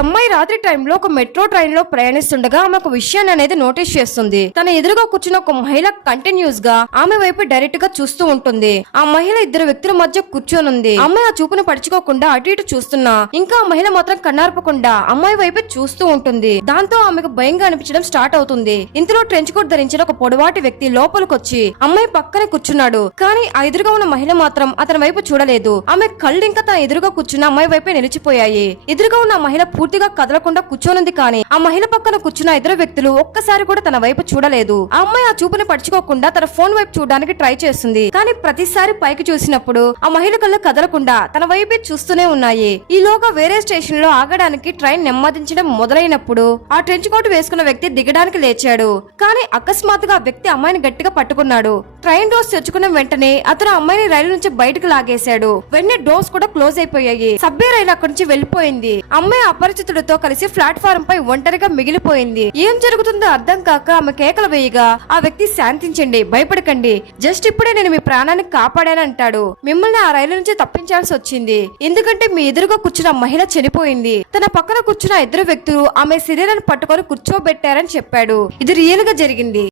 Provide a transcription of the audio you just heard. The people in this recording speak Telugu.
అమ్మాయి రాత్రి టైంలో ఒక మెట్రో ట్రైన్ లో ప్రయాణిస్తుండగా ఆమె ఒక విషయాన్ని అనేది నోటీస్ చేస్తుంది. తన ఎదురుగా కూర్చున్న ఒక మహిళ కంటిన్యూస్ గా ఆమె వైపు డైరెక్ట్ గా చూస్తూ ఉంటుంది. ఆ మహిళ ఇద్దరు వ్యక్తుల మధ్య కూర్చొనుంది. అమ్మాయి ఆ చూపును పడుచుకోకుండా అటు ఇటు చూస్తున్నా ఇంకా ఆ మహిళ మాత్రం కన్నార్పకుండా అమ్మాయి వైపు చూస్తూ ఉంటుంది. దాంతో ఆమెకు భయంగా అనిపించడం స్టార్ట్ అవుతుంది. ఇంతలో ట్రెంచ్ కోట్ ధరించిన ఒక పొడవాటి వ్యక్తి లోపలికొచ్చి అమ్మాయి పక్కనే కూర్చున్నాడు. కానీ ఆ ఎదురుగా ఉన్న మహిళ మాత్రం అతని వైపు చూడలేదు. ఆమె కళ్ళు ఇంకా తన ఎదురుగా కూర్చున్న అమ్మాయి వైపే నిలిచిపోయాయి. ఎదురుగా ఉన్న మహిళ పూర్తిగా కదలకుండా కూర్చోనుంది. కానీ ఆ మహిళ పక్కన కూర్చున్న ఇద్దరు వ్యక్తులు ఒక్కసారి కూడా తన వైపు చూడలేదు. ఆ అమ్మాయి ఆ చూపుని పడుచుకోకుండా తన ఫోన్ వైపు చూడడానికి ట్రై చేస్తుంది. కానీ ప్రతిసారి పైకి చూసినప్పుడు ఆ మహిళ కళ్ళు కదలకుండా తన వైపే చూస్తూనే ఉన్నాయి. ఈలోగా వేరే స్టేషన్ లో ఆగడానికి ట్రైన్ నెమ్మదించడం మొదలైనప్పుడు ఆ ట్రెంచ్ కోట్ వేసుకున్న వ్యక్తి దిగడానికి లేచాడు. కానీ అకస్మాత్తుగా ఆ వ్యక్తి అమ్మాయిని గట్టిగా పట్టుకున్నాడు. ట్రైన్ డోర్స్ తెచ్చుకున్న వెంటనే అతను అమ్మాయిని రైలు నుంచి బయటకు లాగేశాడు. వెంటనే డోర్స్ కూడా క్లోజ్ అయిపోయాయి. సబ్బే రైలు అక్కడి నుంచి వెళ్లిపోయింది. అమ్మాయి అపరిచితుడితో కలిసి ప్లాట్ఫారం పై ఒంటరిగా మిగిలిపోయింది. ఏం జరుగుతుందో అర్థం కాక ఆమె కేకలు వేయగా ఆ వ్యక్తి శాంతించండి, భయపడకండి, జస్ట్ ఇప్పుడే నేను మీ ప్రాణాన్ని కాపాడానంటాడు. మిమ్మల్ని ఆ రైలు నుంచి తప్పించాల్సి వచ్చింది ఎందుకంటే మీ ఎదురుగా కూర్చున్న మహిళ చనిపోయింది. తన పక్కన కూర్చున్న ఇద్దరు వ్యక్తులు ఆమె శరీరాన్ని పట్టుకొని కూర్చోబెట్టారని చెప్పాడు. ఇది రియల్ గా జరిగింది.